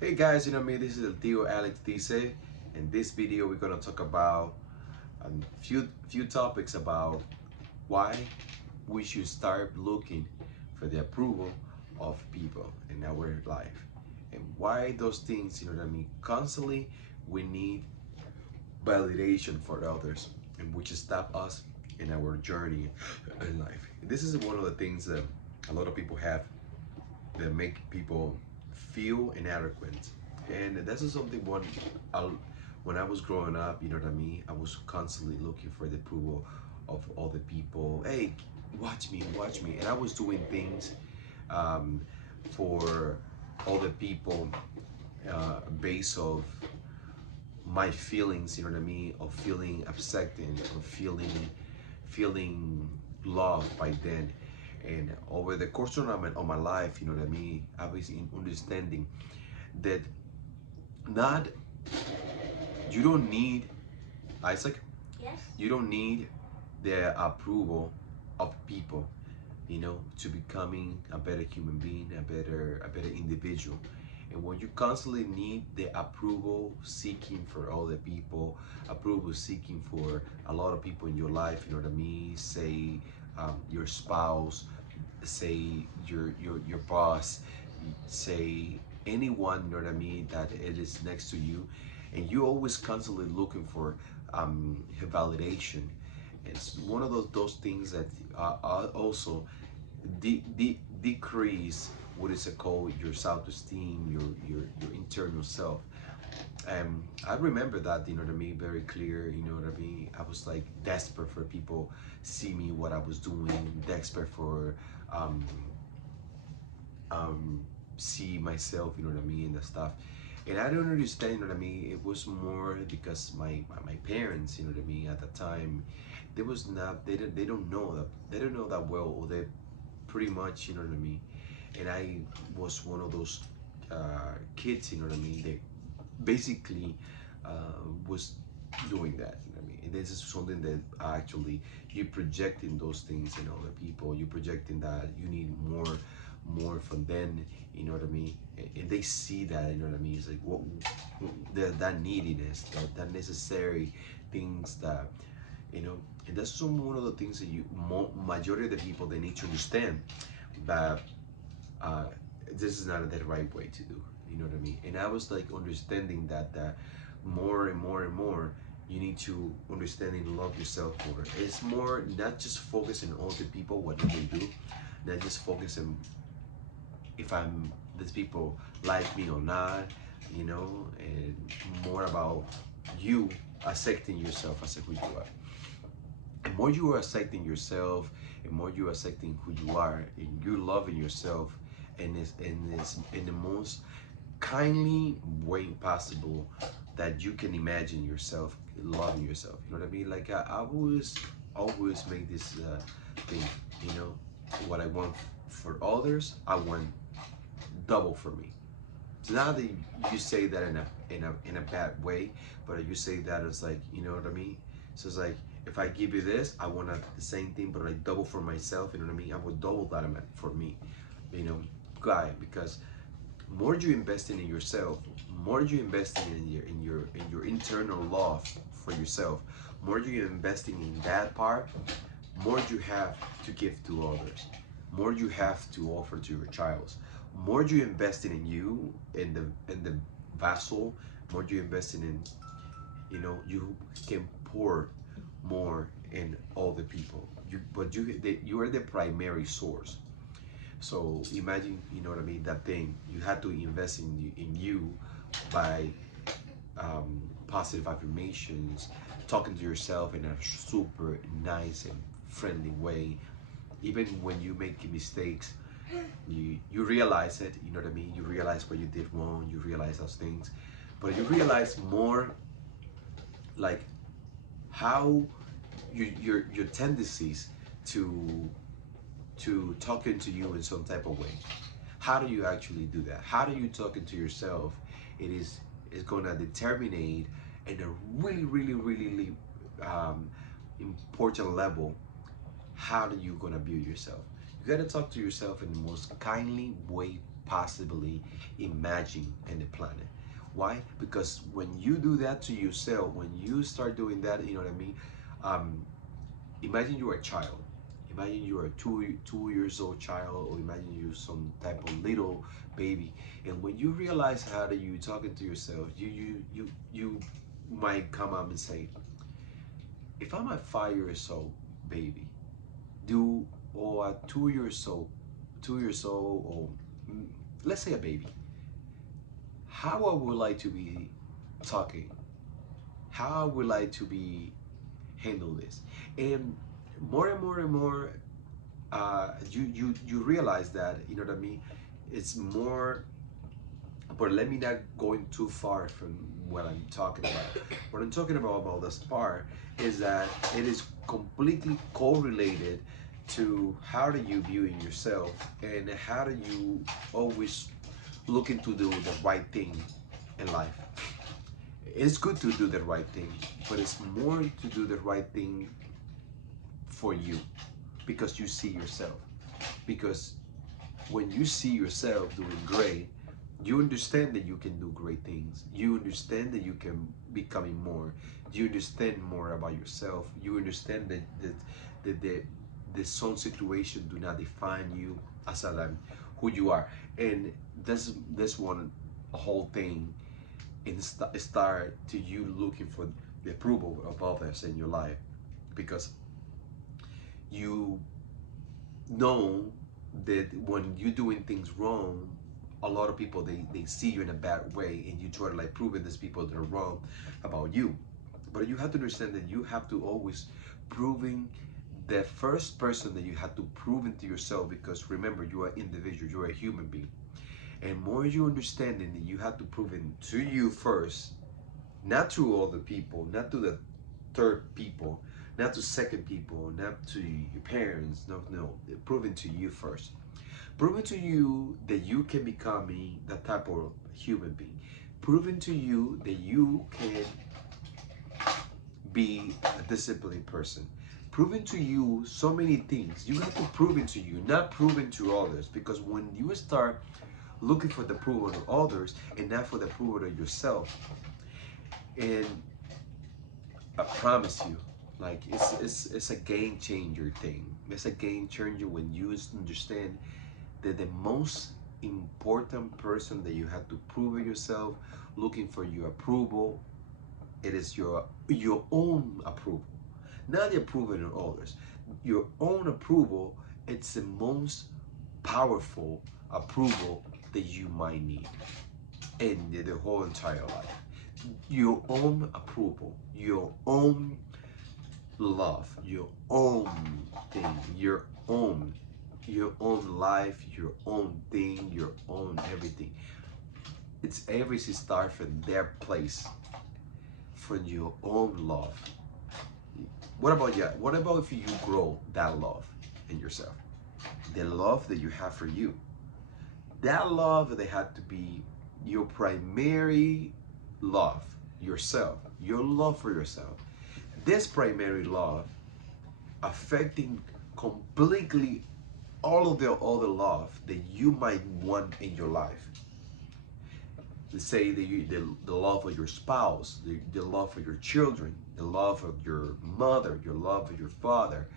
Hey guys, you know me, this is El Tío Alex Dice. In this video, we're gonna talk about a few topics about why we should start looking for the approval of people in our life, and why those things, you know what I mean, constantly we need validation for others, and which stop us in our journey in life. And this is one of the things that a lot of people have that make people feel inadequate. And this is something when I was growing up, you know what I mean? I was constantly looking for the approval of all the people. Hey, watch me. And I was doing things um, for all the people based of my feelings, you know what I mean? Of feeling accepted, of feeling loved by them. And over the course of my life, you know what I mean, I was in understanding that not you don't need Isaac, Yes. you don't need the approval of people, you know, to becoming a better human being, a better individual. And when you constantly need the approval seeking for other people, approval seeking for a lot of people in your life, you know what I mean? Say your spouse, say your boss, say anyone, you know what I mean, that it is next to you, and you're always constantly looking for validation. It's one of those things that also decrease what is it called, your self-esteem, your internal self. I remember that, you know what I mean, very clear, you know what I mean. I was like desperate for people see me what I was doing, desperate for um, um, see myself, you know what I mean, and stuff. And I don't understand, you know what I mean. It was more because my parents, you know what I mean, at the time, they was not they don't know that well, or they pretty much, you know what I mean. And I was one of those kids, you know what I mean. They basically was doing that. You know what I mean? And this is something that actually you projecting those things in other people. You projecting that you need more from them. You know what I mean? And they see that. You know what I mean? It's like what that neediness, that necessary things that, you know. And that's one of the things that majority of the people, they need to understand that uh, this is not the right way to do. You know what I mean? And I was like understanding that more and more and more, you need to understand and love yourself more. It's more not just focusing on the people, what they do, not just focusing if I'm these people like me or not, you know, and more about you accepting yourself as who you are. The more you are accepting yourself, and more you are accepting who you are, and you loving yourself, and is in the most kindly way possible that you can imagine yourself loving yourself. You know what I mean? Like I always make this thing. You know, what I want for others, I want double for me. It's not that you say that in a bad way, but you say that as like, you know what I mean. So it's like, if I give you this, I want the same thing, but I double for myself. You know what I mean? I would double that amount for me. You know, guy, because more you investing in yourself, more you investing in your internal love for yourself, more you investing in that part, more you have to give to others, more you have to offer to your child, more you investing in you, in the vessel, more you investing in, you know, you can pour more in all the people. You are the primary source. So imagine, you know what I mean, that thing you had to invest in you by positive affirmations, talking to yourself in a super nice and friendly way. Even when you make mistakes, you realize it. You know what I mean. You realize what you did wrong. You realize those things, but you realize more like how your tendencies to talking to you in some type of way. How do you actually do that? How do you talking to yourself? It is going to determine in a really um, important level. How do you going to view yourself? You got to talk to yourself in the most kindly way possibly imagine in the planet. Why? Because when you do that to yourself, when you start doing that, you know what I mean? Um, Imagine you're a child. Imagine you're a two years old child, or imagine you some type of little baby. And when you realize how that you talking to yourself, you might come up and say, if I'm a 5 years old baby, do or a 2 years old, 2 years old, or let's say a baby, how I would like to be talking, how I would like to be handle this, and more and more and more, you realize that, you know what I mean. It's more, but let me not going too far from what I'm talking about. What I'm talking about this part is that it is completely correlated to how do you view in yourself, and how do you always looking to do the right thing in life. It's good to do the right thing, but it's more to do the right thing for you, because you see yourself. Because when you see yourself doing great, you understand that you can do great things. You understand that you can becoming more. You understand more about yourself. You understand that some situation do not define you as who you are. And this one whole thing, and start to you looking for the approval of others in your life, because you know that when you're doing things wrong, a lot of people they see you in a bad way, and you try to like proving these people that are wrong about you. But you have to understand that you have to always proving the first person that you have to prove it to yourself, because remember, you are individual, you're a human being. And more you understanding that you have to prove it to you first, not to other people, not to the third people, not to second people, not to your parents. No, no, proving to you first. Proving to you that you can become that type of human being. Proving to you that you can be a disciplined person. Proving to you so many things. You have to prove it to you, not proving to others. Because when you start looking for the approval of others and not for the approval of yourself, and I promise you, like it's a game changer thing. It's a game changer when you understand that the most important person that you have to prove yourself, looking for your approval, it is your own approval, not the approval of others. Your own approval, it's the most powerful approval that you might need in the whole entire life. Your own approval, your own love, your own thing, your own life, your own thing, your own everything. It's everything starts from their place, from your own love. What about you? What about if you grow that love in yourself? The love that you have for you. That love, they had to be your primary love, yourself, your love for yourself. This primary love affecting completely all of the other love that you might want in your life. Let's say the love of your spouse, the love for your children, the love of your mother, your love of your father.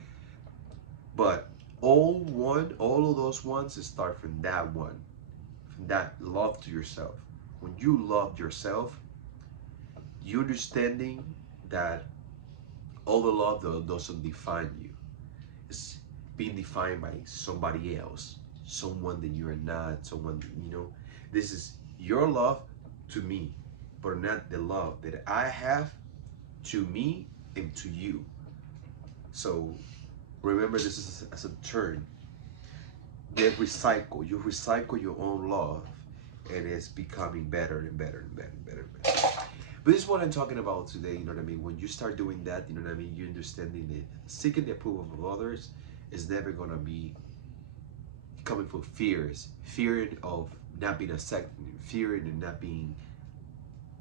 But all of those ones start from that one, from that love to yourself. When you love yourself, you understanding that all the love doesn't define you. It's being defined by somebody else, someone that you are not, someone, you know. This is your love to me, but not the love that I have to me and to you. So remember, this is as a turn. You recycle your own love, and it's becoming better and better and better and better and better. But this is what I'm talking about today, you know what I mean? When you start doing that, you know what I mean, you understanding that seeking the approval of others is never gonna be coming from fears. Fear of not being accepted, fear of not being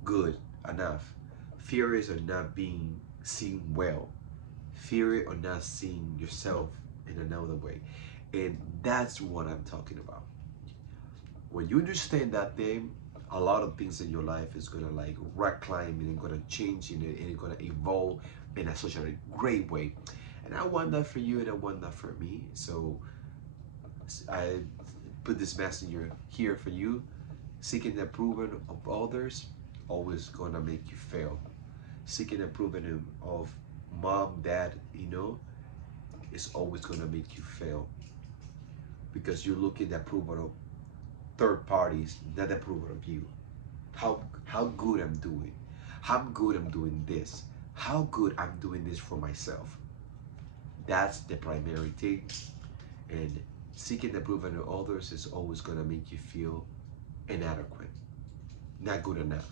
good enough, fear of not being seen well, fear of not seeing yourself in another way. And that's what I'm talking about. When you understand that thing, a lot of things in your life is gonna like rock climb and it's gonna change and it's gonna evolve in a such a great way. And I want that for you and I want that for me. So I put this messenger here for you. Seeking the approval of others always gonna make you fail. Seeking approval of mom, dad, is always gonna make you fail because you're looking the approval of third parties, not approval of you. How good I'm doing, how good I'm doing this, how good I'm doing this for myself. That's the primary thing. And seeking the approval of others is always gonna make you feel inadequate, not good enough.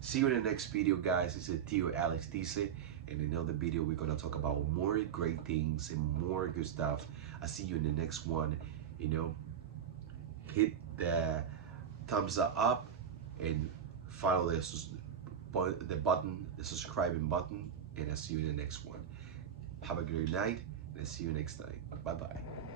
See you in the next video, guys. This is Tio Alex Dice. In another video, we're gonna talk about more great things and more good stuff. I'll see you in the next one. Hit the thumbs up and follow the button, the subscribing button, and I'll see you in the next one. Have a great night, and I'll see you next time. Bye bye.